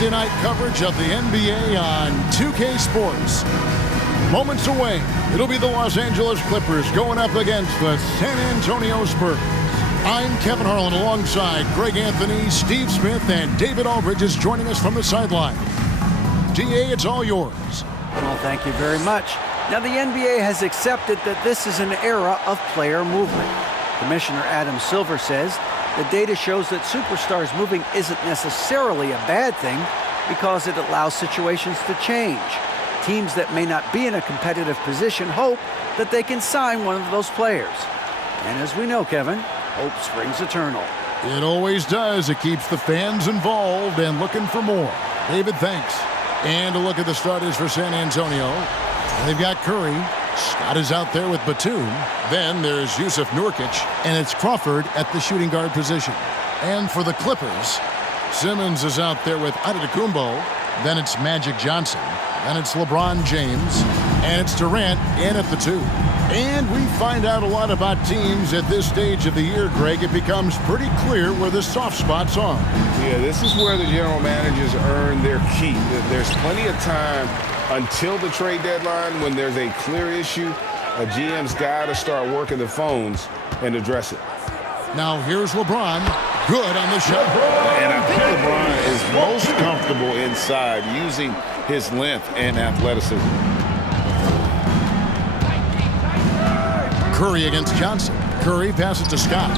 Wednesday night coverage of the NBA on 2K Sports. Moments away, it'll be the Los Angeles Clippers going up against the San Antonio Spurs. I'm Kevin Harlan alongside Greg Anthony, Steve Smith, and David Aldridge is joining us from the sideline. DA, it's all yours. Well, thank you very much. Now, the NBA has accepted that this is an era of player movement. Commissioner Adam Silver says the data shows that superstars moving isn't necessarily a bad thing because it allows situations to change. Teams that may not be in a competitive position hope that they can sign one of those players. And as we know, Kevin, hope springs eternal. It always does. It keeps the fans involved and looking for more. David, thanks. And a look at the starters for San Antonio. They've got Curry. Scott is out there with Batum. Then there's Yusuf Nurkic, and it's Crawford at the shooting guard position. And for the Clippers, Simmons is out there with Antetokounmpo. Then it's Magic Johnson. Then it's LeBron James. And it's Durant in at the 2. And we find out a lot about teams at this stage of the year, Greg. It becomes pretty clear where the soft spots are. Yeah, this is where the general managers earn their keep. There's plenty of time until the trade deadline when there's a clear issue. A GM's got to start working the phones and address it. Now here's LeBron. Good on the shot. And I think LeBron is most comfortable inside using his length and athleticism. Curry against Johnson. Curry passes to Scott.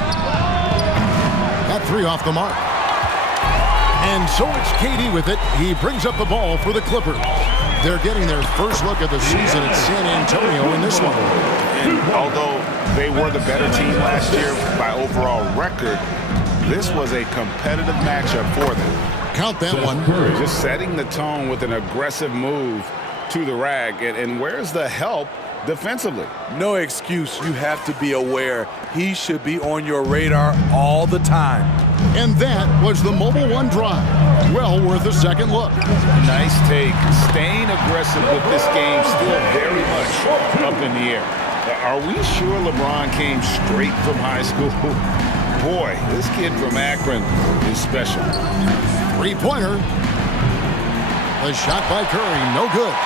That 3 off the mark. And so it's KD with it. He brings up the ball for the Clippers. They're getting their first look at the season at San Antonio in this one. And although they were the better team last year by overall record, this was a competitive matchup for them. Count that one. Just setting the tone with an aggressive move to the rag. And where's the help defensively? No excuse. You have to be aware. He should be on your radar all the time. And that was the Mobile One drive. Well worth a second look. Nice take. Staying aggressive with this game still very much up in the air. Are we sure LeBron came straight from high school? Boy, this kid from Akron is special. 3-pointer. The shot by Curry, no good.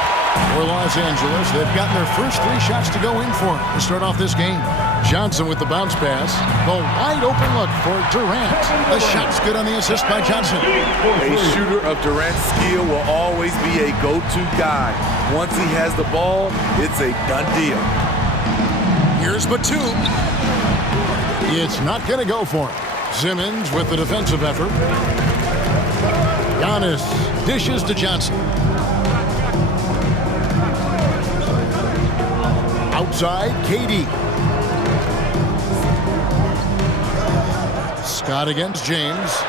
For Los Angeles, they've gotten their first 3 shots to go in for to start off this game. Johnson with the bounce pass. The wide open look for Durant. The shot's good on the assist by Johnson. A shooter of Durant's skill will always be a go-to guy. Once he has the ball, it's a done deal. Here's Batum. It's not going to go for him. Simmons with the defensive effort. Giannis dishes to Johnson. Outside, KD. Scott against James.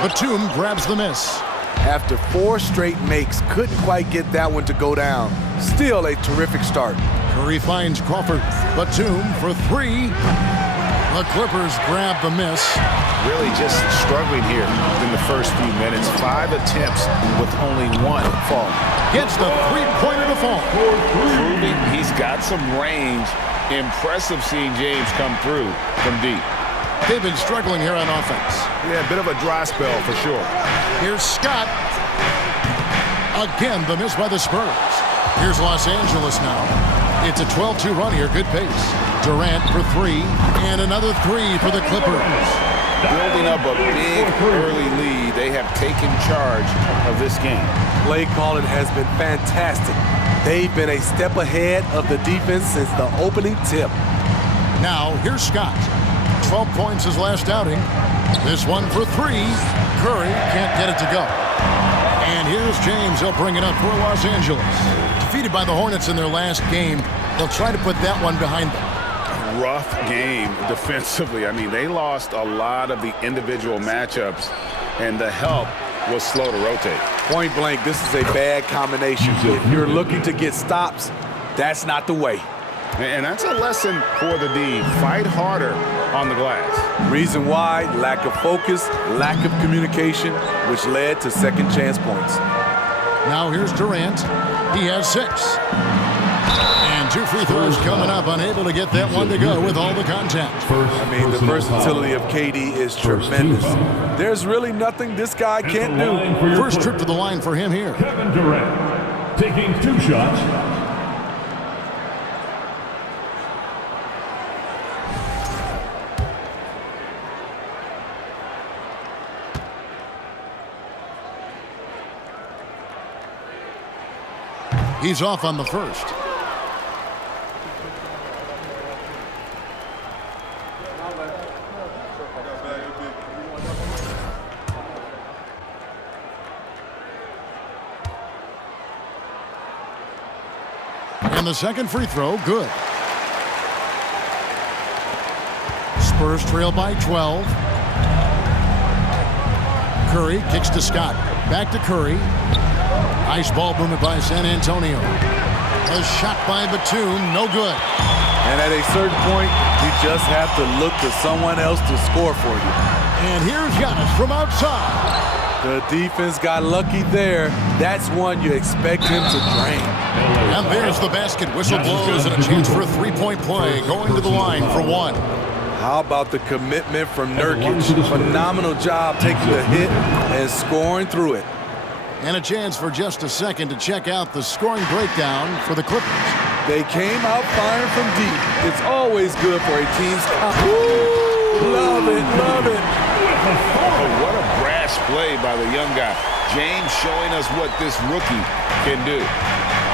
Batum grabs the miss. After 4 straight makes, couldn't quite get that one to go down. Still a terrific start. Curry finds Crawford. Batum for 3. The Clippers grab the miss. Really just struggling here in the first few minutes. 5 attempts with only 1 fall. Gets the 3-pointer to fall. Proving he's got some range. Impressive seeing James come through from deep. They've been struggling here on offense. Yeah, a bit of a dry spell for sure. Here's Scott. Again, the miss by the Spurs. Here's Los Angeles now. It's a 12-2 run here. Good pace. Durant for 3. And another 3 for the Clippers. Building up a big early lead. They have taken charge of this game. Play calling has been fantastic. They've been a step ahead of the defense since the opening tip. Now, here's Scott. 12 points his last outing. This one for 3. Curry can't get it to go. And here's James. He'll bring it up for Los Angeles. Defeated by the Hornets in their last game, they'll try to put that one behind them. Rough game defensively. I mean, they lost a lot of the individual matchups, and the help was slow to rotate. Point blank, this is a bad combination. If you're looking to get stops, that's not the way. And that's a lesson for the D. Fight harder on the glass. Reason why, lack of focus, lack of communication, which led to second chance points. Now here's Durant. He has 6. And 2 free throws coming up. Unable to get that one to go with all the contact. I mean, the versatility of KD is tremendous. There's really nothing this guy can't do. First trip to the line for him here. Kevin Durant taking 2 shots. He's off on the first. And the second free throw, good. Spurs trail by 12. Curry kicks to Scott. Back to Curry. Nice ball movement by San Antonio. A shot by Batum, no good. And at a certain point, you just have to look to someone else to score for you. And here's Giannis from outside. The defense got lucky there. That's one you expect him to drain. And there's the basket. Whistle blows and a chance for a three-point play. Going to the line for one. How about the commitment from Nurkic? Phenomenal job taking the hit and scoring through it. And a chance for just a second to check out the scoring breakdown for the Clippers. They came out firing from deep. It's always good for a team's love it, love it. Oh, what a brash play by the young guy. James showing us what this rookie can do.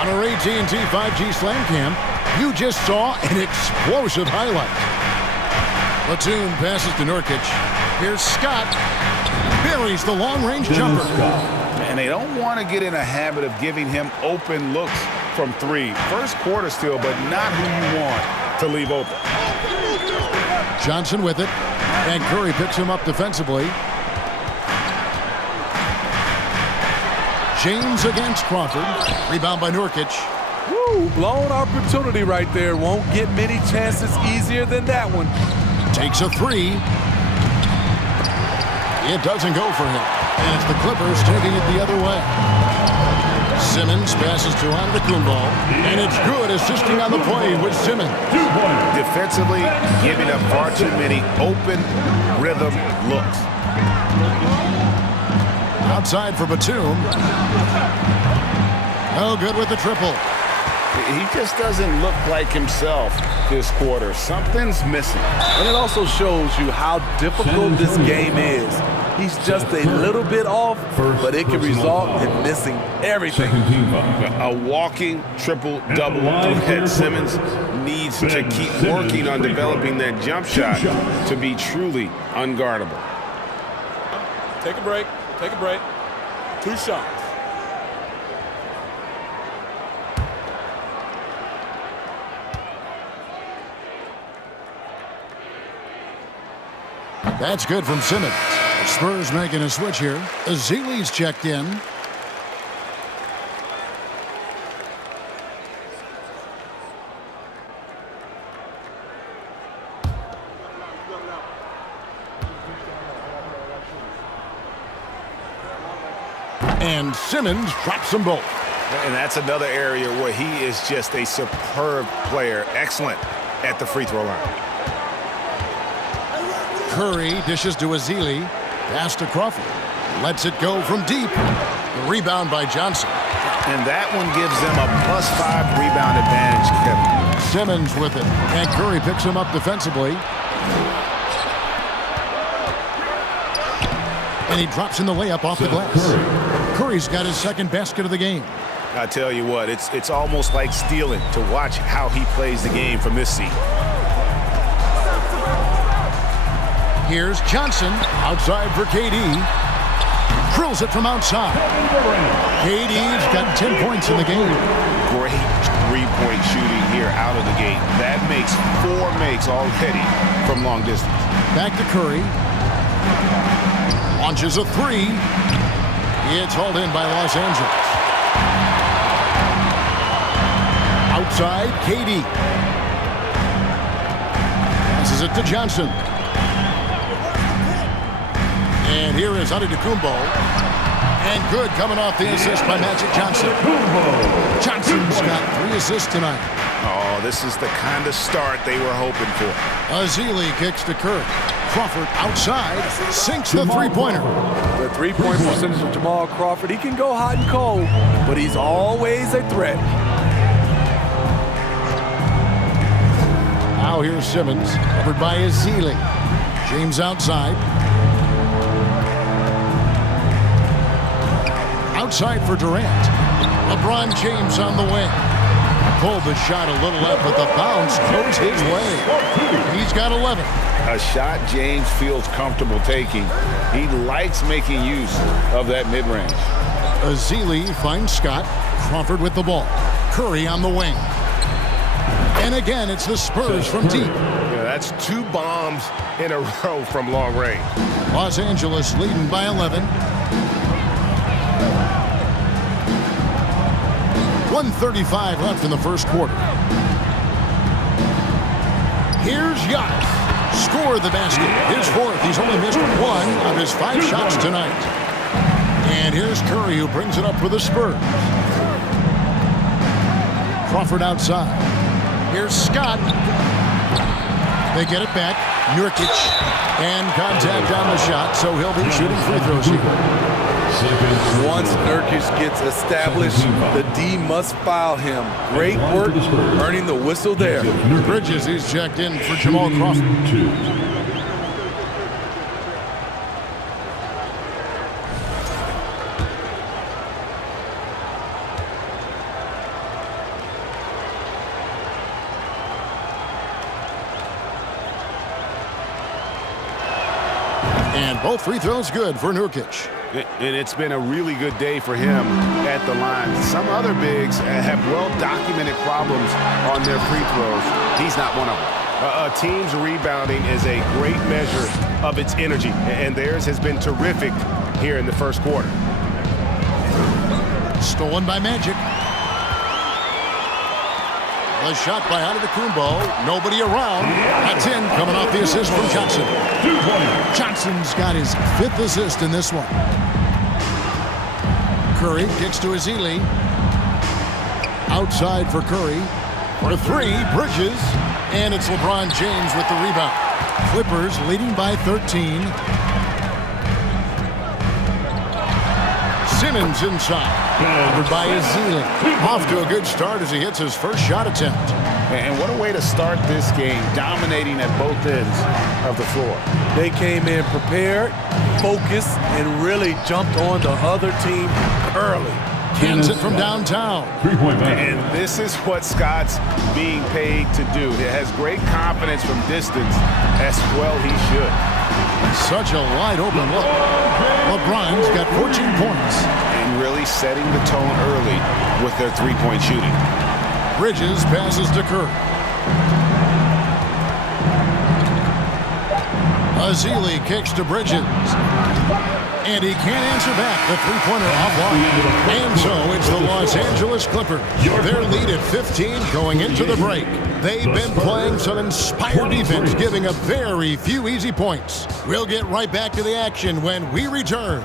On our AT&T 5G Slam Cam, you just saw an explosive highlight. Batum passes to Nurkic. Here's Scott. Buries the long-range jumper. And they don't want to get in a habit of giving him open looks from 3. First quarter still, but not who you want to leave open. Johnson with it. And Curry picks him up defensively. James against Crawford. Rebound by Nurkic. Woo, blown opportunity right there. Won't get many chances easier than that one. Takes a 3. It doesn't go for him. And it's the Clippers taking it the other way. Simmons passes to Antetokounmpo. And it's good, assisting on the play with Simmons. Defensively, giving up far too many open rhythm looks. Outside for Batum. Oh, good with the triple. He just doesn't look like himself this quarter. Something's missing. And it also shows you how difficult this game is. He's just a little bit off, but it can result in missing everything. A walking triple-double threat. Simmons needs to keep working on developing that jump shot to be truly unguardable. Take a break. Take a break. 2 shots. That's good from Simmons. Spurs making a switch here. Ezeli's checked in. And Simmons drops them both. And that's another area where he is just a superb player. Excellent at the free throw line. Curry dishes to Ezeli. Pass to Crawford. Lets it go from deep. The rebound by Johnson. And that one gives them a +5 rebound advantage, Kevin. Simmons with it. And Curry picks him up defensively. And he drops in the layup off the glass. Curry's got his second basket of the game. I tell you what, it's almost like stealing to watch how he plays the game from this seat. Here's Johnson outside for KD. Drills it from outside. KD's got 10 points in the game. Great three-point shooting here out of the gate. That makes 4 makes already from long distance. Back to Curry. Launches a 3. It's hauled in by Los Angeles. Outside, KD. Passes it to Johnson. And here is Antetokounmpo. And good coming off the assist by Magic Johnson. Johnson's got 3 assists tonight. Oh, this is the kind of start they were hoping for. Ezeli kicks to Curry. Crawford outside, sinks the three-pointer. The three-point percentage of Jamal Crawford, he can go hot and cold, but he's always a threat. Now here's Simmons, covered by Ezeli. James outside. Outside for Durant. LeBron James on the wing. Pulled the shot a little left, but the bounce goes his way. He's got 11. A shot James feels comfortable taking. He likes making use of that mid-range. Ezeli finds Scott. Crawford with the ball. Curry on the wing. And again, it's the Spurs from deep. Yeah, that's 2 bombs in a row from long range. Los Angeles leading by 11. 1:35 left in the first quarter. Here's Giannis. Score the basket. His 4th. He's only missed 1 of his 5 shots tonight. And here's Curry, who brings it up for the Spurs. Crawford outside. Here's Scott. They get it back. Nurkic. And contact on the shot, so he'll be shooting free throws here. Once Nurkic gets established, the D must foul him. Great work earning the whistle there. Bridges, he's checked in for Jamal Crawford. And both free throws good for Nurkic. And it's been a really good day for him at the line. Some other bigs have well-documented problems on their free throws. He's not one of them. A team's rebounding is a great measure of its energy, and theirs has been terrific here in the first quarter. Stolen by Magic. A shot by Antetokounmpo. Nobody around. That's in, coming off the assist from Johnson. Johnson's got his 5th assist in this one. Curry kicks to Ezeli. Outside for Curry. For 3, Bridges. And it's LeBron James with the rebound. Clippers leading by 13. Simmons inside. Covered by Ezeli. Off to a good start as he hits his first shot attempt. And what a way to start this game, dominating at both ends of the floor. They came in prepared, focused, and really jumped on the other team early. Cans it from downtown. And this is what Scott's being paid to do. He has great confidence from distance, as well he should. Such a wide open look. LeBron's got 14 points. And really setting the tone early with their three-point shooting. Bridges passes to Curry. Ezeli kicks to Bridges. And he can't answer back. The three-pointer offline. And so it's the Los Angeles Clippers. Their lead at 15 going into the break. They've been playing some inspired defense, giving up very few easy points. We'll get right back to the action when we return.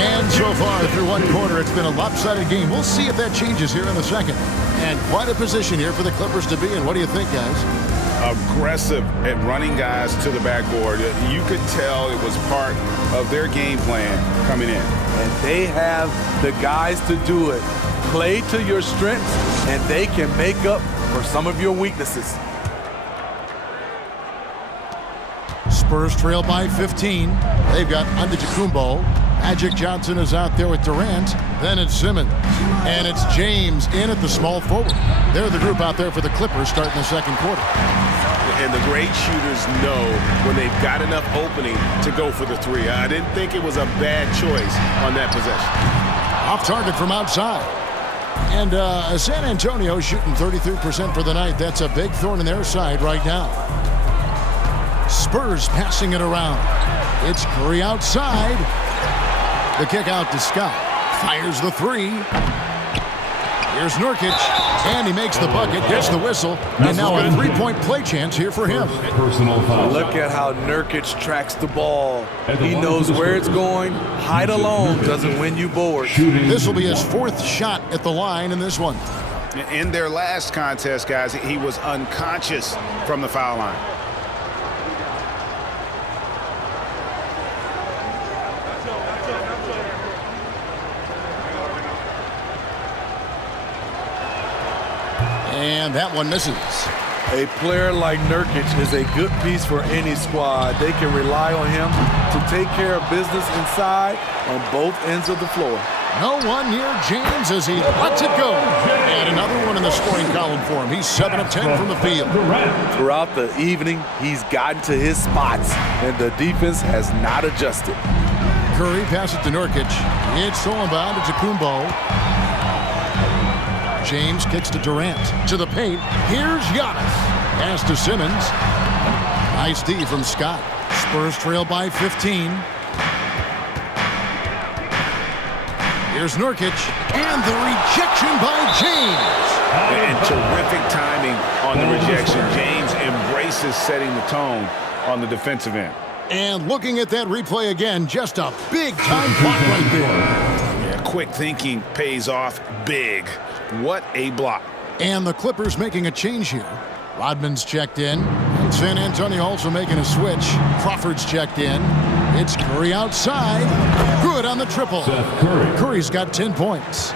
And so far through one quarter, it's been a lopsided game. We'll see if that changes here in the second. And quite a position here for the Clippers to be in. What do you think, guys? Aggressive at running guys to the backboard. You could tell it was part of their game plan coming in. And they have the guys to do it. Play to your strengths, and they can make up for some of your weaknesses. Spurs trail by 15. They've got Antetokounmpo. Magic Johnson is out there with Durant. Then it's Simmons. And it's James in at the small forward. They're the group out there for the Clippers starting the second quarter. And the great shooters know when they've got enough opening to go for the three. I didn't think it was a bad choice on that possession. Off target from outside. And San Antonio shooting 33% for the night. That's a big thorn in their side right now. Spurs passing it around. It's Curry outside. The kick out to Scott. Fires the three. Here's Nurkic, and he makes the bucket, gets the whistle, and now a three-point play chance here for him. Personal foul. Look at how Nurkic tracks the ball. He knows where it's going. Height alone doesn't win you boards. This will be his fourth shot at the line in this one. In their last contest, guys, he was unconscious from the foul line. And that one misses. A player like Nurkic is a good piece for any squad. They can rely on him to take care of business inside on both ends of the floor. No one near James as he lets it go. And another one in the scoring column for him. He's 7 of 10 from the field. Throughout the evening, he's gotten to his spots, and the defense has not adjusted. Curry passes to Nurkic. It's stolen by Antetokounmpo. James kicks to Durant. To the paint. Here's Giannis. Pass to Simmons. Nice D from Scott. Spurs trail by 15. Here's Nurkic. And the rejection by James. And terrific timing on the rejection. James embraces setting the tone on the defensive end. And looking at that replay again, just a big-time block right there. Yeah, quick thinking pays off big. What a block. And the Clippers making a change here. Rodman's checked in. And San Antonio also making a switch. Crawford's checked in. It's Curry outside. Good on the triple. Curry's got 10 points.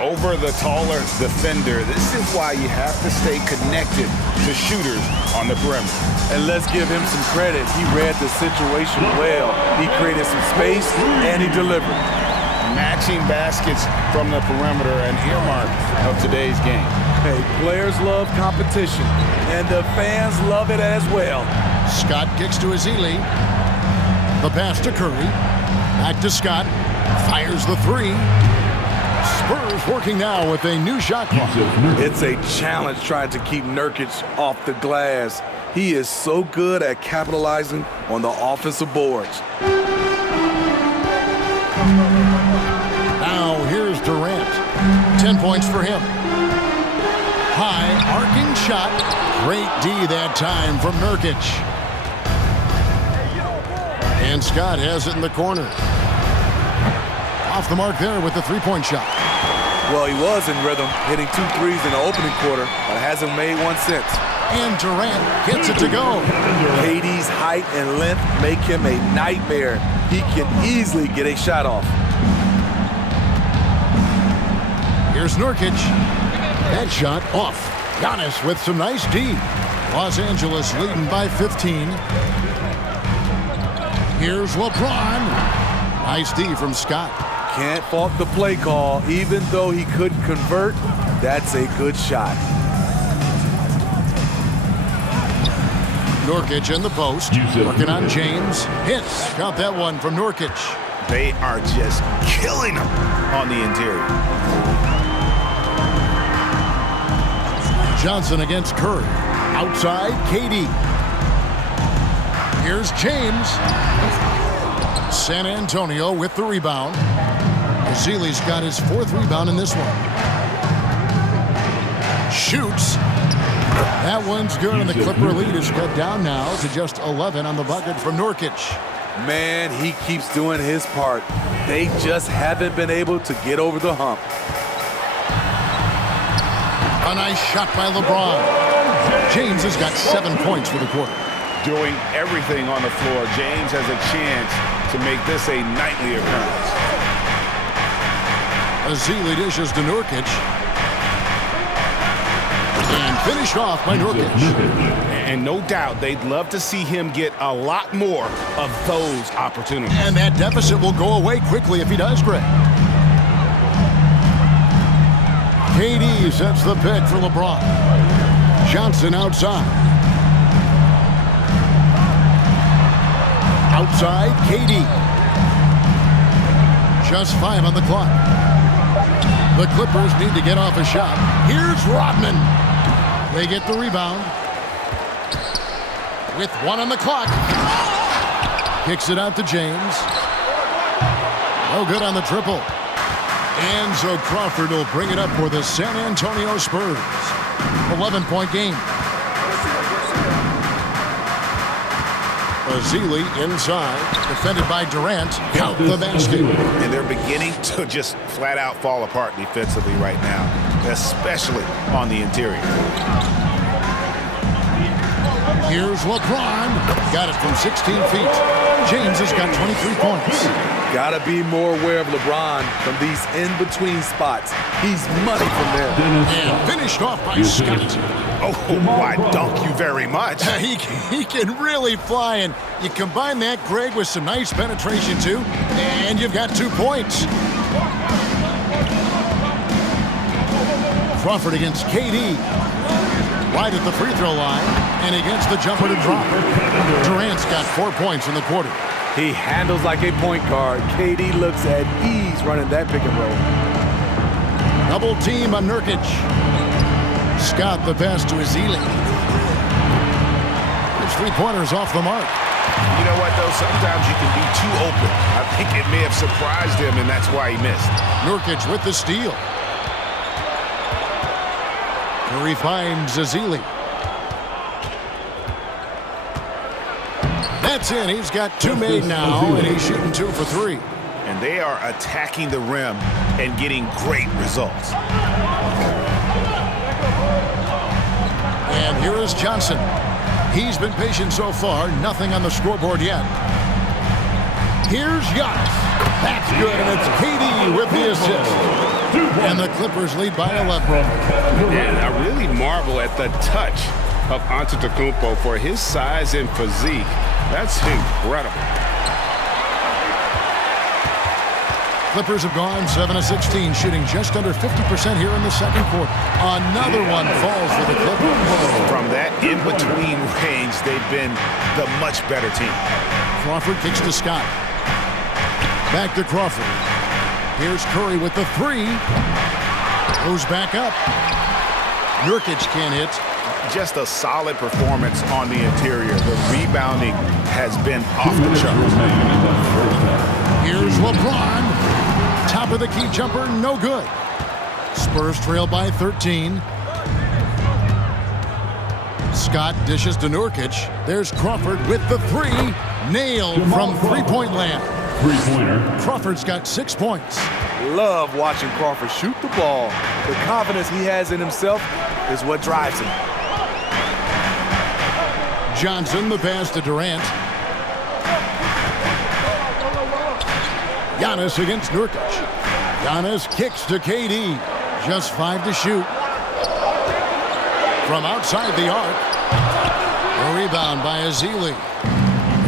Over the taller defender, this is why you have to stay connected to shooters on the perimeter. And let's give him some credit. He read the situation well. He created some space, and he delivered. Matching baskets from the perimeter, an earmark of today's game. Hey, players love competition, and the fans love it as well. Scott kicks to Ezeli. The pass to Curry. Back to Scott. Fires the three. Spurs working now with a new shot clock. It's a challenge trying to keep Nurkic off the glass. He is so good at capitalizing on the offensive boards. Now here's Durant. 10 points for him. High arcing shot. Great D that time from Nurkic. And Scott has it in the corner. Off the mark there with the three-point shot. Well, he was in rhythm, hitting 2 threes in the opening quarter, but hasn't made one since. And Durant gets it to go. KD's height and length make him a nightmare. He can easily get a shot off. Here's Nurkic. That shot off. Giannis with some nice D. Los Angeles leading by 15. Here's LeBron. Nice D from Scott. Can't fault the play call. Even though he couldn't convert, that's a good shot. Nurkic in the post. Working on James. Hits. Count that one from Nurkic. They are just killing him on the interior. Johnson against Curry. Outside, KD. Here's James. San Antonio with the rebound. Ezeli's got his 4th rebound in this one. Shoots. That one's good, and the Clipper lead is cut down now to just 11 on the bucket from Nurkic. Man, he keeps doing his part. They just haven't been able to get over the hump. A nice shot by LeBron. James has got 7 points for the quarter. Doing everything on the floor, James has a chance to make this a nightly occurrence. Ezeli dishes to Nurkic. And finished off by Nurkic. And no doubt they'd love to see him get a lot more of those opportunities. And that deficit will go away quickly if he does, Greg. KD sets the pick for LeBron. Johnson outside. Outside, KD. Just 5 on the clock. The Clippers need to get off a shot. Here's Rodman. They get the rebound. With 1 on the clock. Kicks it out to James. No good on the triple. And so Crawford will bring it up for the San Antonio Spurs. 11-point game. Ezeli inside, defended by Durant. Count the basket. And they're beginning to just flat out fall apart defensively right now, especially on the interior. Here's LeBron. Got it from 16 feet. James has got 23 points. Got to be more aware of LeBron from these in-between spots. He's money from there. And finished off by Scott. Oh, why dunk you very much. He can really fly, and you combine that, Greg, with some nice penetration, too, and you've got 2 points. Crawford against KD. Right at the free throw line, and he gets the jumper to drop. Durant's got 4 points in the quarter. He handles like a point guard. KD looks at ease running that pick and roll. Double team on Nurkic. Scott the pass to Ezeli. His three-pointers off the mark. You know what, though? Sometimes you can be too open. I think it may have surprised him, and that's why he missed. Nurkic with the steal. Curry finds Ezeli. That's in. He's got 2 made now, and he's shooting 2 for 3. And they are attacking the rim and getting great results. And here is Johnson. He's been patient so far. Nothing on the scoreboard yet. Here's Giannis. That's good, and it's KD with the assist. And the Clippers lead by 11. And I really marvel at the touch of Antetokounmpo for his size and physique. That's incredible. Clippers have gone 7 of 16, shooting just under 50% here in the second quarter. Another one falls for the Clippers. From that in-between range, they've been the much better team. Crawford kicks to Scott. Back to Crawford. Here's Curry with the 3. Goes back up. Nurkic can't hit. Just a solid performance on the interior. The rebounding has been off the charts. Here's LeBron. Top of the key jumper, no good. Spurs trail by 13. Scott dishes to Nurkic. There's Crawford with the 3. Nailed from three-point land. Three-pointer. Crawford's got 6 points. Love watching Crawford shoot the ball. The confidence he has in himself is what drives him. Johnson, the pass to Durant. Giannis against Nurkic. Giannis kicks to KD. Just 5 to shoot. From outside the arc. A rebound by Ezeli.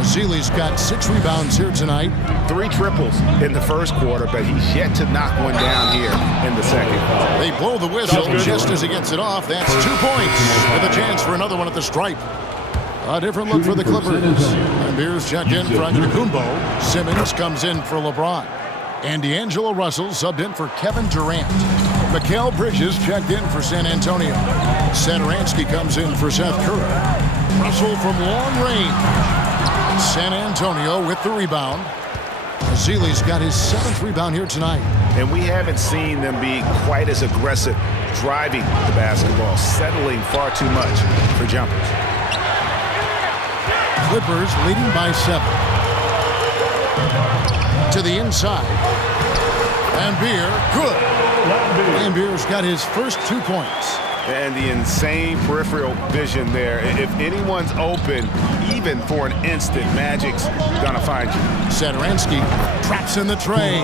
Ezeli's got 6 rebounds here tonight. 3 triples in the first quarter, but he's yet to knock one down here in the second. They blow the whistle just as he gets it off. That's 2 points with a chance for another one at the stripe. A different look for the Clippers. And here's checked in for Antetokounmpo. Simmons comes in for LeBron. And D'Angelo Russell subbed in for Kevin Durant. Mikal Bridges checked in for San Antonio. Satoransky comes in for Seth Curry. Russell from long range. San Antonio with the rebound. Ezeli's got his 7th rebound here tonight. And we haven't seen them be quite as aggressive driving the basketball, settling far too much for jumpers. Clippers leading by 7. To the inside. Lambeer, good. Lambeer's got his first 2 points. And the insane peripheral vision there. If anyone's open, even for an instant, Magic's gonna find you. Satoransky traps in the tray.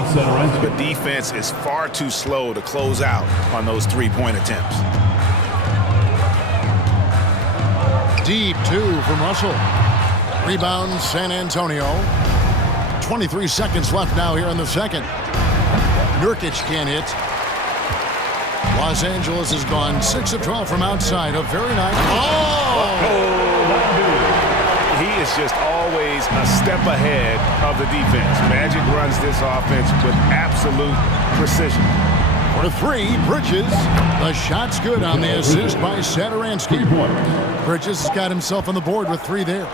The defense is far too slow to close out on those 3-point attempts. Deep 2 from Russell. Rebound San Antonio. 23 seconds left now here in the second. Nurkic can't hit. Los Angeles has gone 6 of 12 from outside. A very nice. He is just always a step ahead of the defense. Magic runs this offense with absolute precision. For 3, Bridges. The shot's good on the assist by Satoransky. Bridges has got himself on the board with 3 there.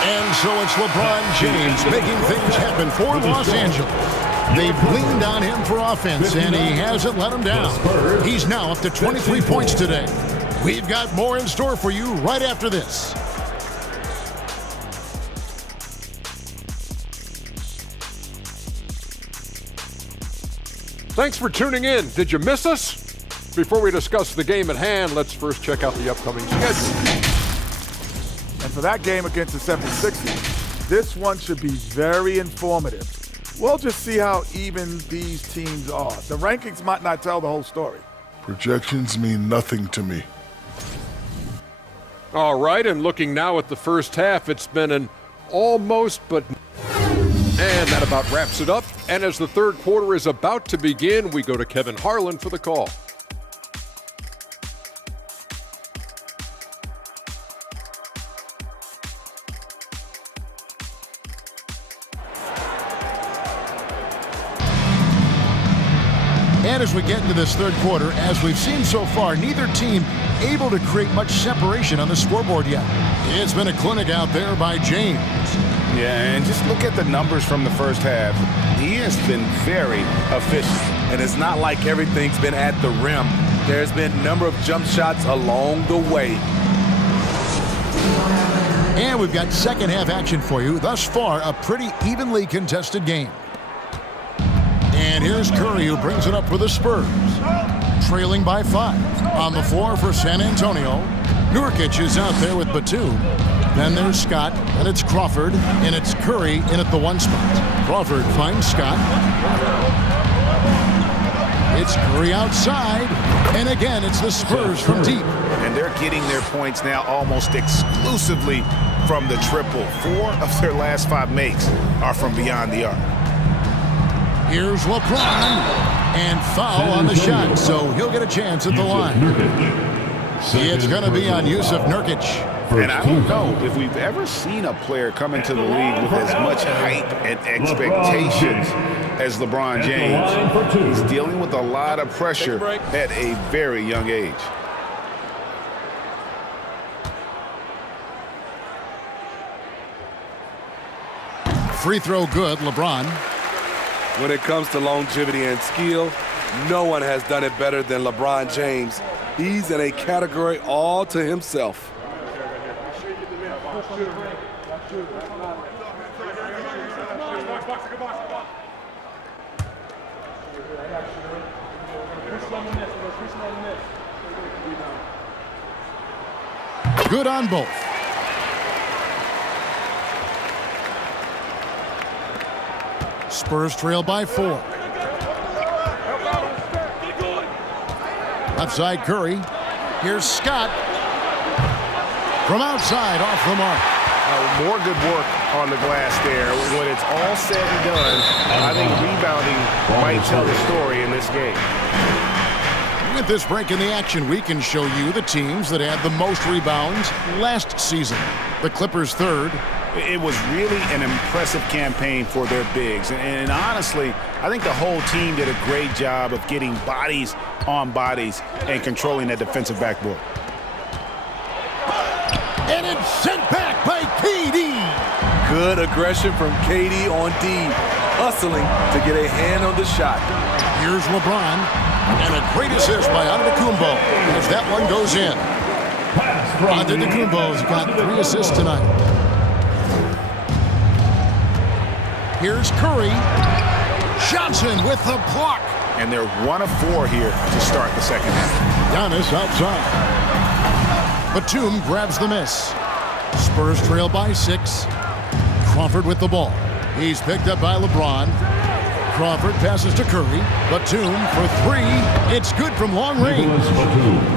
And so it's LeBron James making things happen for Los Angeles. They've leaned on him for offense, and he hasn't let them down. He's now up to 23 points today. We've got more in store for you right after this. Thanks for tuning in. Did you miss us? Before we discuss the game at hand, let's first check out the upcoming schedule. And for that game against the 76ers, this one should be very informative. We'll just see how even these teams are. The rankings might not tell the whole story. Projections mean nothing to me. All right, and looking now at the first half, it's been an almost but... And that about wraps it up. And as the third quarter is about to begin, we go to Kevin Harlan for the call. And as we get into this third quarter, as we've seen so far, neither team able to create much separation on the scoreboard yet. It's been a clinic out there by James. Yeah, and just look at the numbers from the first half. He has been very efficient. And it's not like everything's been at the rim. There's been a number of jump shots along the way. And we've got second half action for you. Thus far, a pretty evenly contested game. And here's Curry, who brings it up for the Spurs. Trailing by 5. On the floor for San Antonio. Nurkic is out there with Batum. Then there's Scott, and it's Crawford, and it's Curry in at the 1 spot. Crawford finds Scott. It's Curry outside, and again, it's the Spurs from deep. And they're getting their points now almost exclusively from the triple. 4 of their last 5 makes are from beyond the arc. Here's LeBron, and foul on the shot, so he'll get a chance at the line. It's going to be on Yusuf Nurkic. And I don't know if we've ever seen a player come into the league with as much hype and expectations as LeBron James. He's dealing with a lot of pressure at a very young age. Free throw good, LeBron. When it comes to longevity and skill, no one has done it better than LeBron James. He's in a category all to himself. Good on both. Spurs trail by 4. Left side Curry. Here's Scott. From outside, off the mark. More good work on the glass there. When it's all said and done, I think rebounding might tell the story in this game. With this break in the action, we can show you the teams that had the most rebounds last season. The Clippers third. It was really an impressive campaign for their bigs. And honestly, I think the whole team did a great job of getting bodies on bodies and controlling that defensive backboard. And it's sent back by KD. Good aggression from KD on D, hustling to get a hand on the shot. Here's LeBron, and a great assist by Antetokounmpo as that one goes in. Antetokounmpo's got 3 assists tonight. Here's Curry. Johnson with the block. And they're 1 of 4 here to start the second half. Giannis outside. Batum grabs the miss. Spurs trail by 6. Crawford with the ball. He's picked up by LeBron. Crawford passes to Curry. Batum for 3. It's good from long range.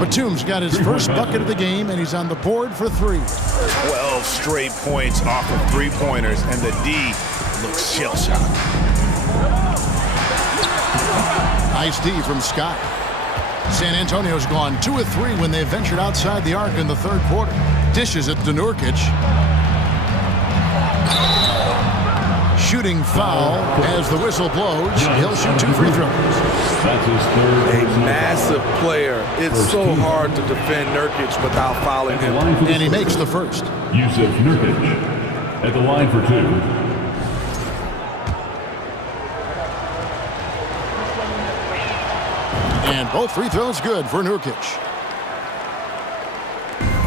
Batum's got his first bucket of the game, and he's on the board for 3. 12 straight points off of 3-pointers, and the D looks shell-shocked. Nice D from Scott. San Antonio's gone 2 of 3 when they ventured outside the arc in the third quarter. Dishes it to Nurkic. Shooting foul as the whistle blows. He'll shoot 2 free throws. That's his third. A massive player. It's so hard to defend Nurkic without fouling him. And he makes the first. Yusuf Nurkic at the line for 2. And both free throws good for Nurkic.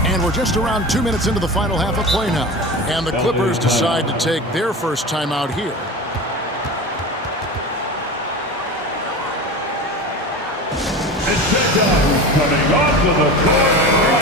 And we're just around 2 minutes into the final half of play now. And the Clippers decide to take their first timeout here.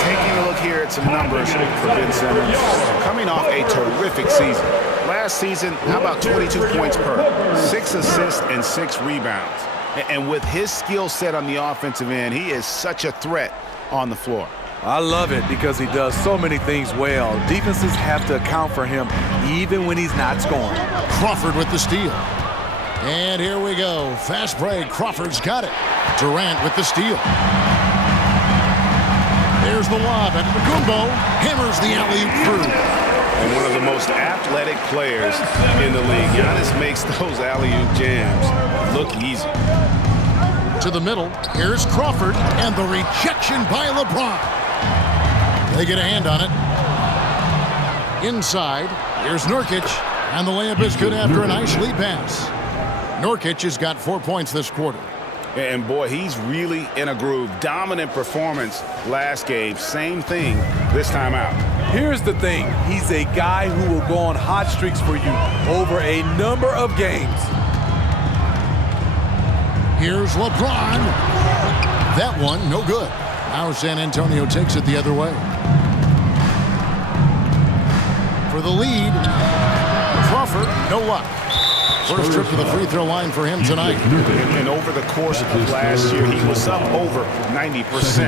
Taking a look here at some numbers for Ben Simmons. Coming off a terrific season. Last season, how about 22 points per, 6 assists and 6 rebounds. And with his skill set on the offensive end, he is such a threat on the floor. I love it because he does so many things well. Defenses have to account for him even when he's not scoring. Crawford with the steal. And here we go. Fast break. Crawford's got it. Durant with the steal. There's the lob at Kumbo. Hammers the alley-oop through. And one of the most athletic players in the league. Giannis makes those alley-oop jams look easy. To the middle. Here's Crawford. And the rejection by LeBron. They get a hand on it. Inside. Here's Nurkic. And the layup is good after a nice lead pass. Nurkic has got 4 points this quarter. And boy, he's really in a groove. Dominant performance last game. Same thing this time out. Here's the thing. He's a guy who will go on hot streaks for you over a number of games. Here's LeBron. That one, no good. Now San Antonio takes it the other way. For the lead, Crawford, no luck. First trip to the free throw line for him tonight. And over the course of last year, he was up over 90%.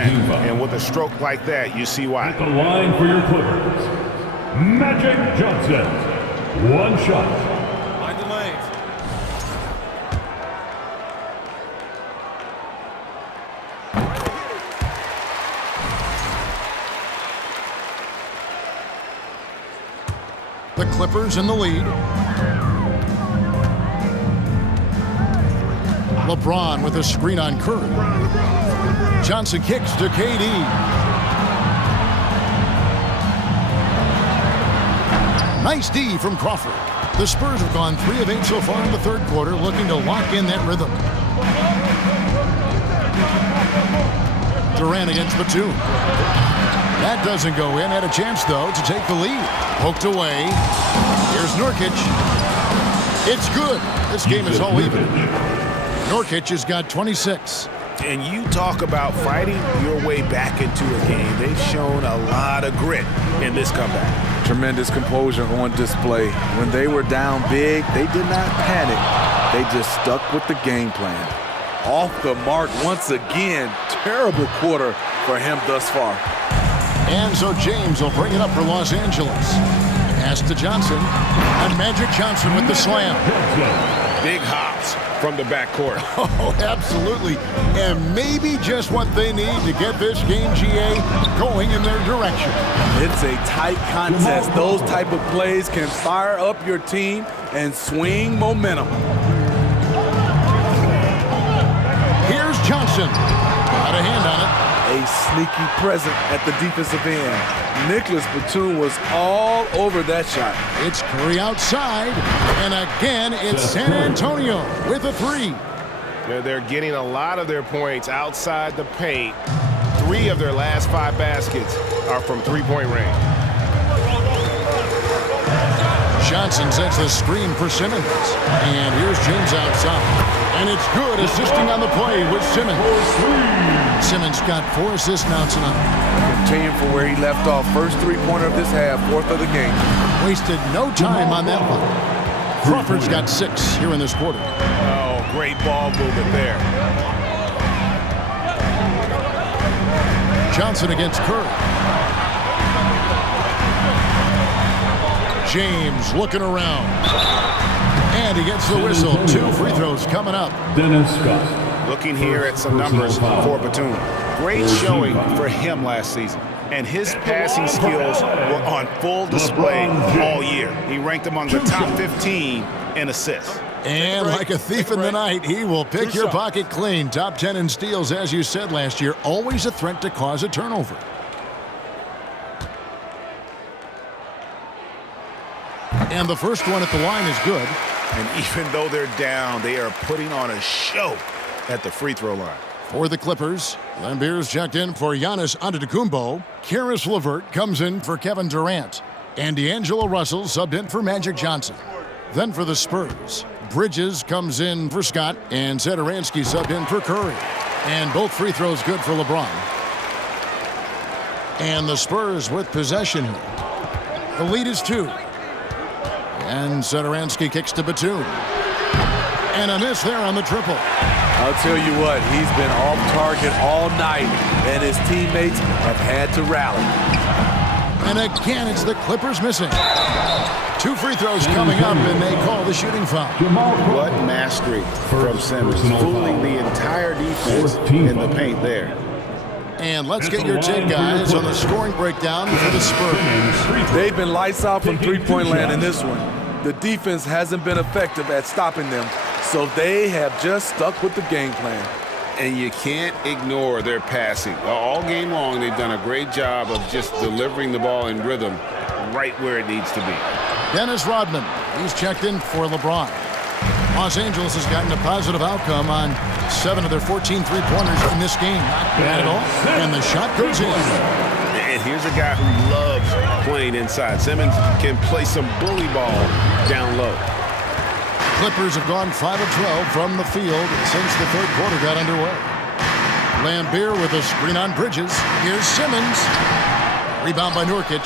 And with a stroke like that, you see why. At the line for your Clippers, Magic Johnson. One shot. Mind the lanes. The Clippers in the lead. LeBron with a screen on Curry. Johnson kicks to KD. Nice D from Crawford. The Spurs have gone 3 of 8 so far in the third quarter, looking to lock in that rhythm. Durant against Batum. That doesn't go in. Had a chance, though, to take the lead. Poked away. Here's Nurkic. It's good. This game is all even. Nurkic has got 26. And you talk about fighting your way back into a game. They've shown a lot of grit in this comeback. Tremendous composure on display. When they were down big, they did not panic. They just stuck with the game plan. Off the mark once again. Terrible quarter for him thus far. And so James will bring it up for Los Angeles. Pass to Johnson. And Magic Johnson with the slam. Big hops from the backcourt. Oh, absolutely. And maybe just what they need to get this game, GA, going in their direction. It's a tight contest. Those type of plays can fire up your team and swing momentum. Here's Johnson. Got a hand on it. A sneaky present at the defensive end. Nicholas Batum was all over that shot. It's Curry outside. And again, it's San Antonio with a 3. They're getting a lot of their points outside the paint. 3 of their last 5 baskets are from three-point range. Johnson sets the screen for Simmons. And here's James outside. And it's good, assisting on the play with Simmons. Simmons got 4 assists now tonight. Continuing from where he left off. First three-pointer of this half, 4th of the game. Wasted no time on that one. Crawford's got 6 here in this quarter. Oh, great ball movement there. Johnson against Curry. James looking around. And he gets the whistle. 2 free throws coming up. Dennis Scott. Looking here at some numbers for Batum. Great showing for him last season. And his passing skills were on full display all year. He ranked among the top 15 in assists. And like a thief in the night, he will pick your pocket clean. Top 10 in steals, as you said last year. Always a threat to cause a turnover. And the first one at the line is good. And even though they're down, they are putting on a show at the free throw line. For the Clippers, Lambier's checked in for Giannis Antetokounmpo. Karis LeVert comes in for Kevin Durant. And D'Angelo Russell subbed in for Magic Johnson. Then for the Spurs, Bridges comes in for Scott, and Satoransky subbed in for Curry. And both free throws good for LeBron. And the Spurs with possession here. The lead is 2. And Satoransky kicks to Batum. And a miss there on the triple. I'll tell you what, he's been off target all night, and his teammates have had to rally. And again, it's the Clippers missing. 2 free throws coming up, and they call the shooting foul. What mastery from Simmons, fooling the entire defense in the paint there. And let's get your take, guys, on the scoring breakdown for the Spurs. They've been lights out from three-point land in this one. The defense hasn't been effective at stopping them, so they have just stuck with the game plan. And you can't ignore their passing. All game long, they've done a great job of just delivering the ball in rhythm right where it needs to be. Dennis Rodman, he's checked in for LeBron. Los Angeles has gotten a positive outcome on 7 of their 14 three-pointers in this game. Not bad at all. And the shot goes in. And here's a guy who loves playing inside. Simmons can play some bully ball down low. Clippers have gone 5 of 12 from the field since the third quarter got underway. Lambier with a screen on Bridges. Here's Simmons. Rebound by Nurkic.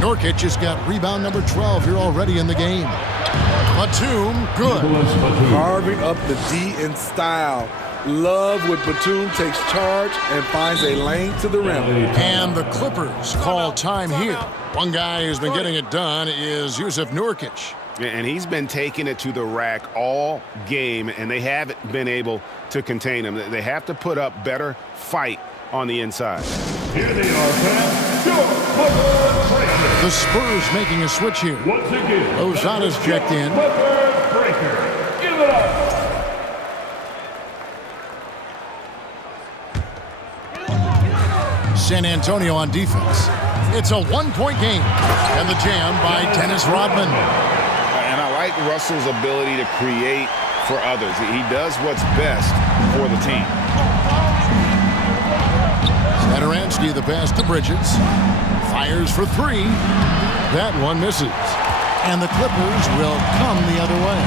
Nurkic has got rebound number 12 here already in the game. Batum, good. Carving up the D in style. Love when Batum takes charge and finds a lane to the rim. And the Clippers call time here. One guy who's been getting it done is Yusuf Nurkic. And he's been taking it to the rack all game, and they haven't been able to contain him. They have to put up better fight on the inside. Here they are, fans. Your Clipper Breaker. The Spurs making a switch here. Once again, Lozada's checked in. Clipper Breaker. Give it up. San Antonio on defense. It's a one-point game. And the jam by Dennis Rodman. And I like Russell's ability to create for others. He does what's best for the team. Satoransky, the pass to Bridges. Fires for 3. That one misses. And the Clippers will come the other way.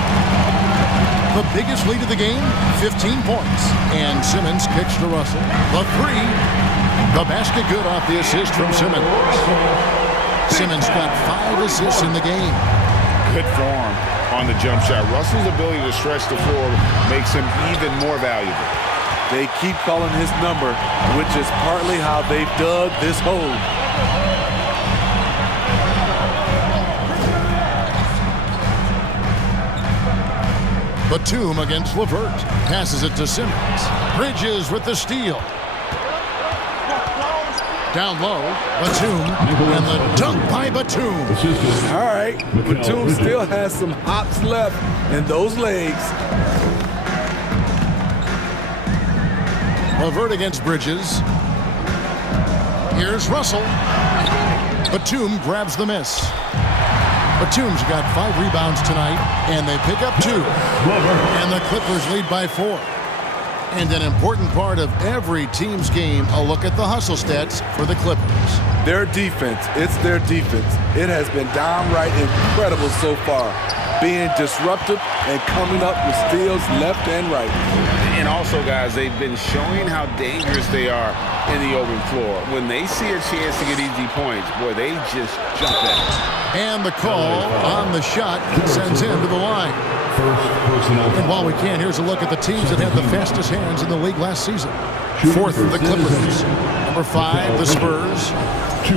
The biggest lead of the game, 15 points. And Simmons kicks to Russell. The 3. The basket good off the assist from Simmons. Simmons got 5 assists in the game. Good form on the jump shot. Russell's ability to stretch the floor makes him even more valuable. They keep calling his number, which is partly how they dug this hole. Batum against LeVert. Passes it to Simmons. Bridges with the steal. Down low, Batum, and the dunk by Batum. All right, Batum still has some hops left in those legs. LeVert against Bridges. Here's Russell. Batum grabs the miss. Batum's got 5 rebounds tonight, and they pick up 2. And the Clippers lead by 4. And an important part of every team's game, a look at the hustle stats for the Clippers. Their defense, it's their defense. It has been downright incredible so far, being disruptive and coming up with steals left and right. And also, guys, they've been showing how dangerous they are in the open floor. When they see a chance to get easy points, boy, they just jump at it. And the call on the shot sends him to the line. And while we can, here's a look at the teams that had the fastest hands in the league last season. 4th, the Clippers. Number 5, the Spurs.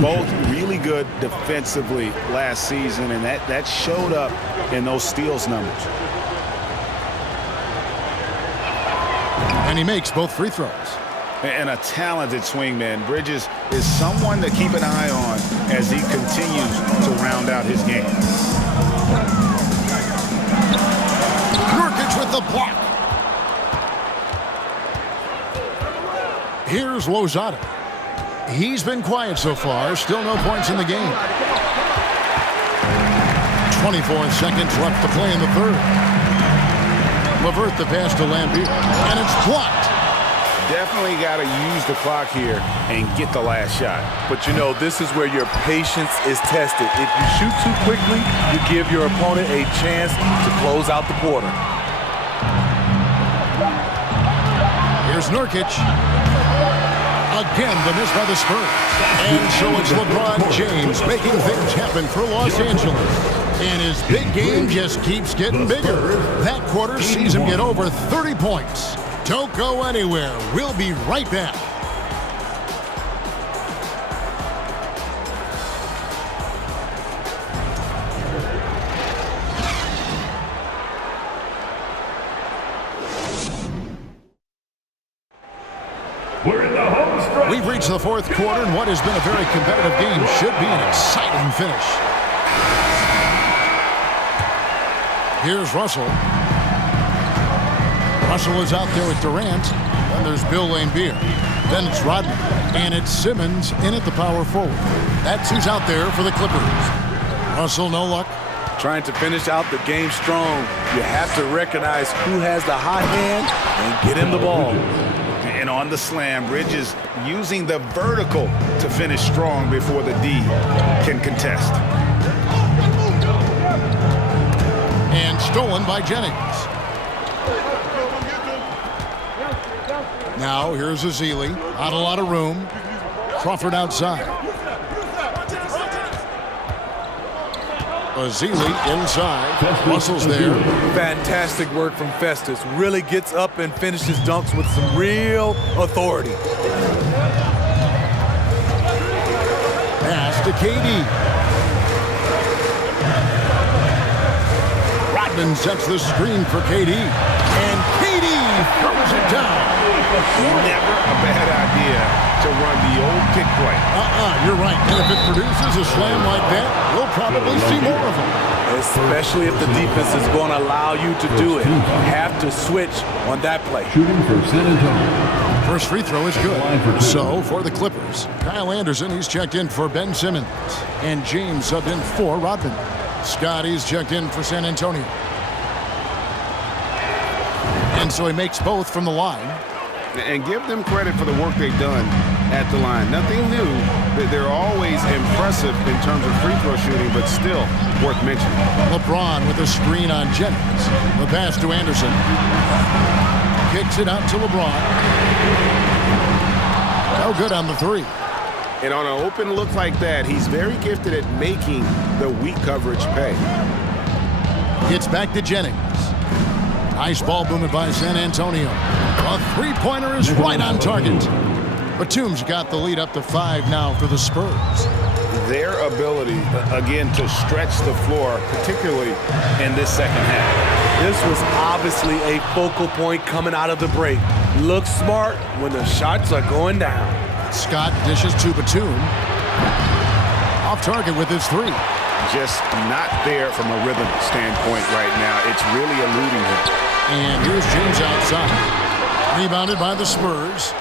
Both really good defensively last season, and that showed up in those steals numbers. And he makes both free throws. And a talented swingman. Bridges is someone to keep an eye on as he continues to round out his game. Nurkic with the block. Here's Lozada. He's been quiet so far. Still no points in the game. 24 seconds left to play in the third. LeVert the pass to Lambier. And it's blocked. definitely got to use the clock here and get the last shot. But, you know, this is where your patience is tested. If you shoot too quickly, you give your opponent a chance to close out the quarter. Here's Nurkic. Again, the miss by the Spurs. And so it's LeBron James making things happen for Los Angeles. And his big game just keeps getting bigger. That quarter sees him get over 30 points. Don't go anywhere. We'll be right back. We've reached the fourth quarter, and what has been a very competitive game should be an exciting finish. Here's Russell. Russell is out there with Durant. Then there's Bill Laimbeer. Then it's Rodman. And it's Simmons in at the power forward. That's who's out there for the Clippers. Russell, no luck. Trying to finish out the game strong, you have to recognize who has the hot hand and get him the ball. And on the slam, Bridges using the vertical to finish strong before the D can contest. And stolen by Jennings. Now here's Ezeli. Not a lot of room. Crawford outside. Ezeli inside. Russell's there. Fantastic work from Festus. Really gets up and finishes dunks with some real authority. Pass to KD. Rodman sets the screen for KD. And KD throws it down. Never a bad idea to run the old pick play. You're right. And if it produces a slam like that, we'll probably see more of them. Especially if the defense is going to allow you to do it. Have to switch on that play. Shooting for San Antonio. First free throw is good. So, for the Clippers, Kyle Anderson, he's checked in for Ben Simmons. And James subbed in for Rodman. Scotty's checked in for San Antonio. And so he makes both from the line. And give them credit for the work they've done at the line. Nothing new. They're always impressive in terms of free throw shooting, but still worth mentioning. LeBron with a screen on Jennings. The pass to Anderson. Kicks it out to LeBron. No good on the three. And on an open look like that, he's very gifted at making the weak coverage pay. Gets back to Jennings. Nice ball movement by San Antonio. A three-pointer is right on target. Batum's got the lead up to 5 now for the Spurs. Their ability, again, to stretch the floor, particularly in this second half. This was obviously a focal point coming out of the break. Looks smart when the shots are going down. Scott dishes to Batum. Off target with his three. Just not there from a rhythm standpoint right now. It's really eluding him. And here's James outside. Rebounded by the Spurs.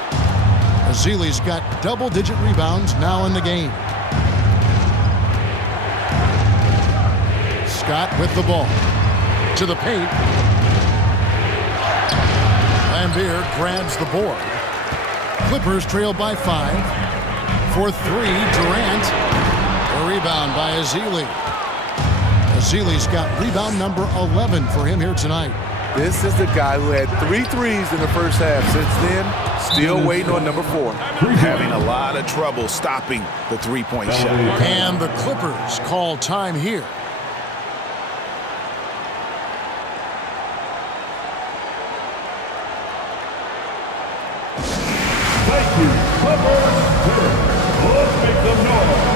Ezeli's got double-digit rebounds now in the game. Scott with the ball. To the paint. Laimbeer grabs the board. Clippers trail by 5. For 3, Durant. A rebound by Ezeli. Ezeli's got rebound number 11 for him here tonight. This is the guy who had 3 threes in the first half. Since then, still waiting on number 4. Having a lot of trouble stopping the three-point shot. And the Clippers call time here. Thank you, Clippers. Let's make some noise.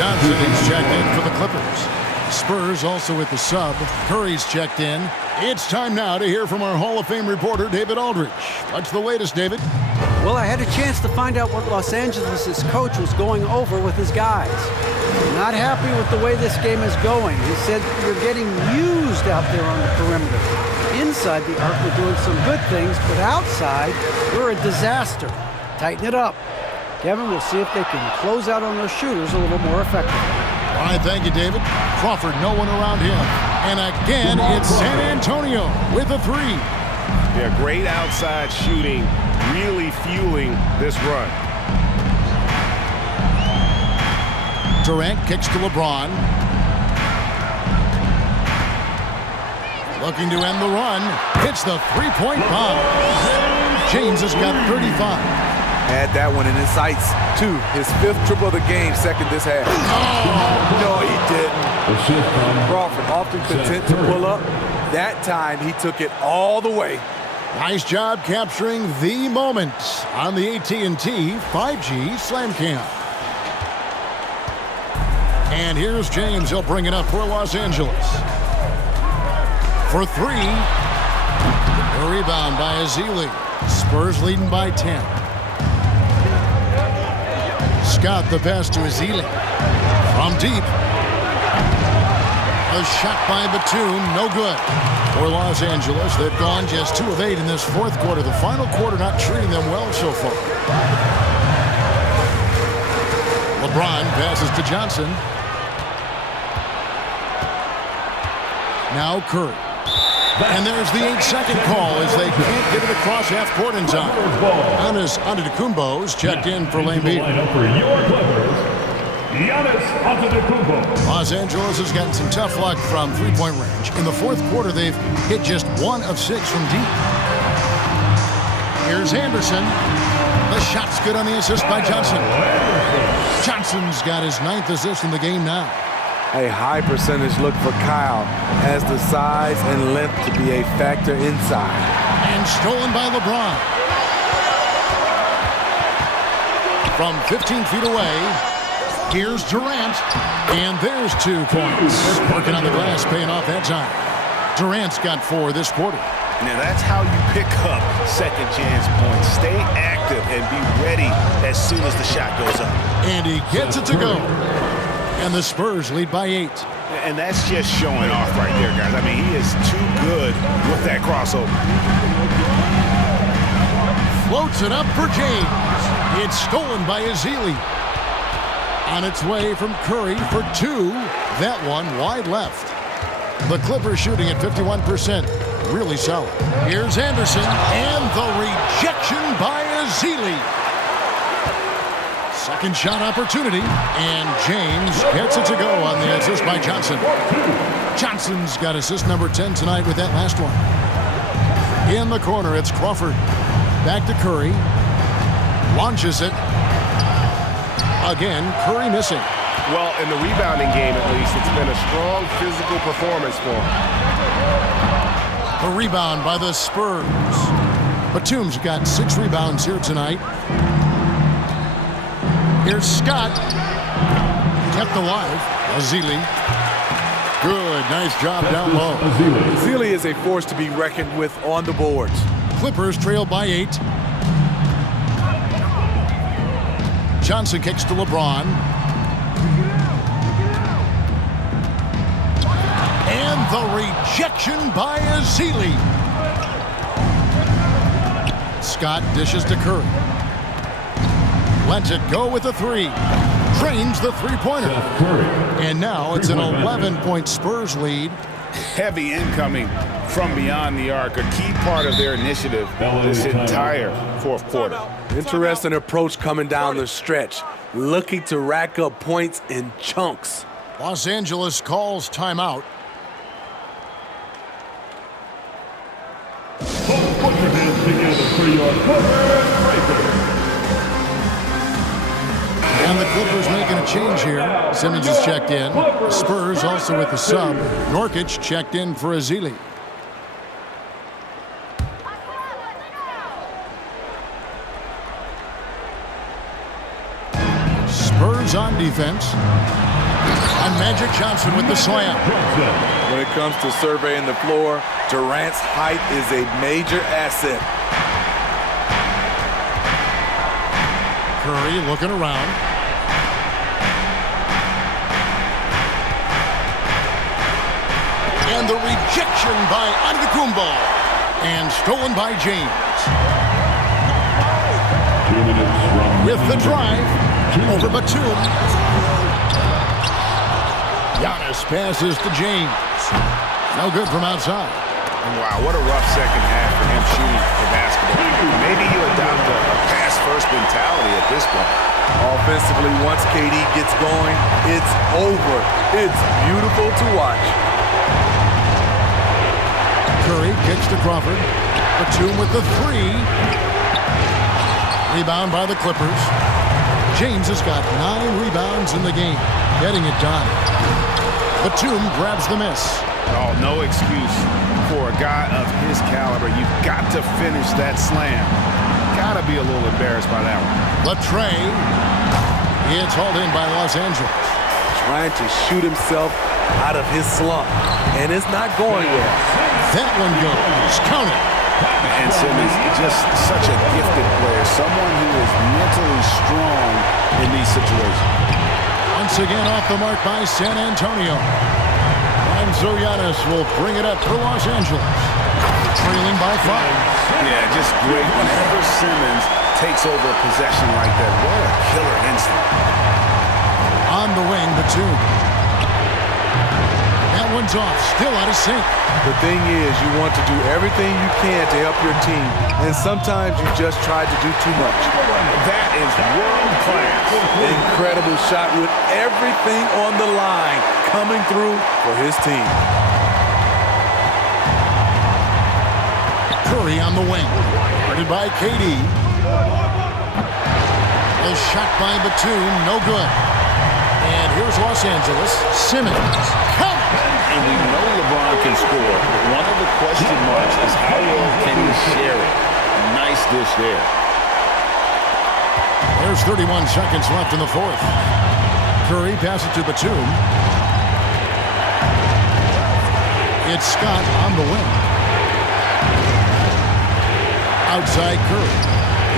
Johnson is checked in for the Clippers. Spurs also with the sub. Curry's checked in. It's time now to hear from our Hall of Fame reporter, David Aldridge. What's the latest, David? Well, I had a chance to find out what Los Angeles' coach was going over with his guys. Not happy with the way this game is going. He said you're getting used out there on the perimeter. Inside the arc, we're doing some good things, but outside, we're a disaster. Tighten it up. Kevin, we'll see if they can close out on those shooters a little more effectively. All right, thank you, David. Crawford, no one around him. And again, it's San Antonio with a three. Yeah, great outside shooting, really fueling this run. Durant kicks to LeBron. Looking to end the run. Hits the three-point bomb. James has got 35. Had that one in his sights, too. His 5th triple of the game, second this half. Oh, no, he didn't. Crawford often content to pull up. That time, he took it all the way. Nice job capturing the moment on the AT&T 5G Slam Cam. And here's James. He'll bring it up for Los Angeles. For three. A rebound by Ezeli. Spurs leading by 10. Scott the pass to Ezeli. From deep. A shot by Batum. No good. For Los Angeles, they've gone just 2 of 8 in this fourth quarter. The final quarter not treating them well so far. LeBron passes to Johnson. Now Curry. And there's the 8-second call as they can't get it across half court in time. Giannis Antetokounmpo's checked in for lane B. Los Angeles has gotten some tough luck from three-point range. In the fourth quarter, they've hit just 1 of 6 from deep. Here's Anderson. The shot's good on the assist by Johnson. Johnson's got his 9th assist in the game now. A high percentage look for Kyle, has the size and length to be a factor inside. And stolen by LeBron. From 15 feet away, here's Durant. And there's 2 points. Working on the glass, paying off that time. Durant's got 4 this quarter. Now that's how you pick up second chance points. Stay active and be ready as soon as the shot goes up. And he gets it to go. And the Spurs lead by 8. And that's just showing off right there, guys. I mean, he is too good with that crossover. Floats it up for James. It's stolen by Ezeli. On its way from Curry for 2. That one wide left. The Clippers shooting at 51%. Really solid. Here's Anderson. And the rejection by Ezeli. Second shot opportunity, and James gets it to go on the assist by Johnson. Johnson's got assist number 10 tonight with that last one. In the corner, it's Crawford. Back to Curry. Launches it. Again, Curry missing. Well, in the rebounding game, at least, it's been a strong physical performance for him. The rebound by the Spurs. Batum's got 6 rebounds here tonight. Here's Scott. Kept alive. Ezeli. Good. Nice job down low. Ezeli is a force to be reckoned with on the boards. Clippers trail by 8. Johnson kicks to LeBron. And the rejection by Ezeli. Scott dishes to Curry. Lets it go with a 3. Drains the three-pointer. And now it's an 11-point Spurs lead. Heavy incoming from beyond the arc, a key part of their initiative this entire fourth quarter. Interesting approach coming down the stretch, looking to rack up points in chunks. Los Angeles calls timeout. Put your hands together for your Clippers. And the Clippers making a change here. Simmons is checked in. Spurs also with the sub. Nurkic checked in for Ezeli. Spurs on defense. And Magic Johnson with the slam. When it comes to surveying the floor, Durant's height is a major asset. Curry looking around. And the rejection by Antetokounmpo. And stolen by James. With the drive, over Batum. Giannis passes to James. No good from outside. Wow, what a rough second half for him shooting the basketball. Maybe you adopt a pass-first mentality at this point. Offensively, once KD gets going, it's over. It's beautiful to watch. Curry kicks to Crawford. Batum with the three. Rebound by the Clippers. James has got 9 rebounds in the game, getting it done. Batum grabs the miss. Oh, no excuse for a guy of his caliber. You've got to finish that slam. Got to be a little embarrassed by that one. Latrey. It's hauled in by Los Angeles. Trying to shoot himself out of his slump, and it's not going well. That one goes. Count it. And Simmons, just such a gifted player, someone who is mentally strong in these situations. Once again off the mark by San Antonio. And Giannis will bring it up for Los Angeles. Trailing by 5. Yeah, just great. Whenever Simmons takes over a possession like that, what a killer instinct. On the wing, Batum. That one's off, still out of sync. The thing is, you want to do everything you can to help your team, and sometimes you just try to do too much. That is world class. Incredible shot with everything on the line coming through for his team. Curry on the wing. Guarded by KD. A shot by Batum, no good. And here's Los Angeles. Simmons. Count! And we know LeBron can score. One of the question marks is how well can he share it? Nice dish there. There's 31 seconds left in the fourth. Curry passes to Batum. It's Scott on the wing. Outside Curry.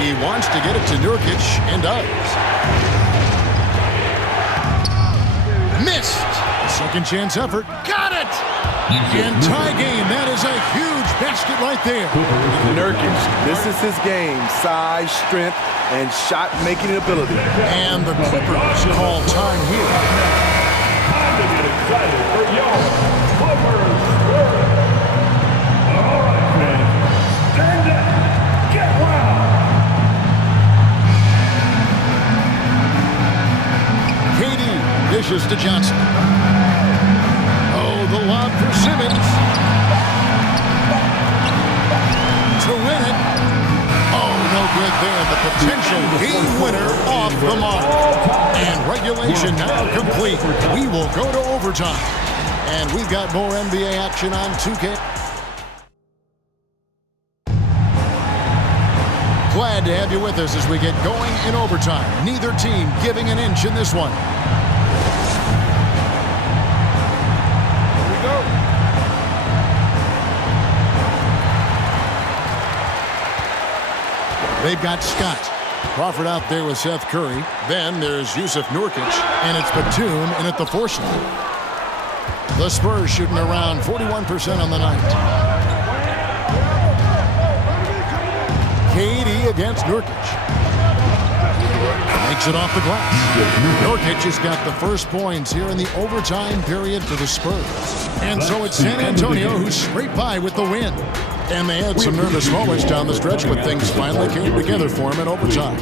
He wants to get it to Nurkic and does. Missed. Second chance effort. Got it! And tie game. That is a huge basket right there. Nurkic, this is his game. Size, strength, and shot-making ability. And the Clippers call time here. Time to get excited for your Clippers story. All right, fans. Stand up. Get wild. KD dishes to Johnson. Oh, the lob for Simmons. To win it. Oh, no good there. The potential game winner off the mark. And regulation now complete. We will go to overtime. And we've got more NBA action on 2K. Glad to have you with us as we get going in overtime. Neither team giving an inch in this one. Here we go. They've got Scott. Crawford out there with Seth Curry. Then there's Yusuf Nurkic, and it's Batum in at the force line. The Spurs shooting around 41% on the night. KD against Nurkic. Makes it off the glass. Nurkic has got the first points here in the overtime period for the Spurs. And so it's San Antonio who scraped by with the win. And they had some nervous moments down the stretch, but things finally came together for him in overtime.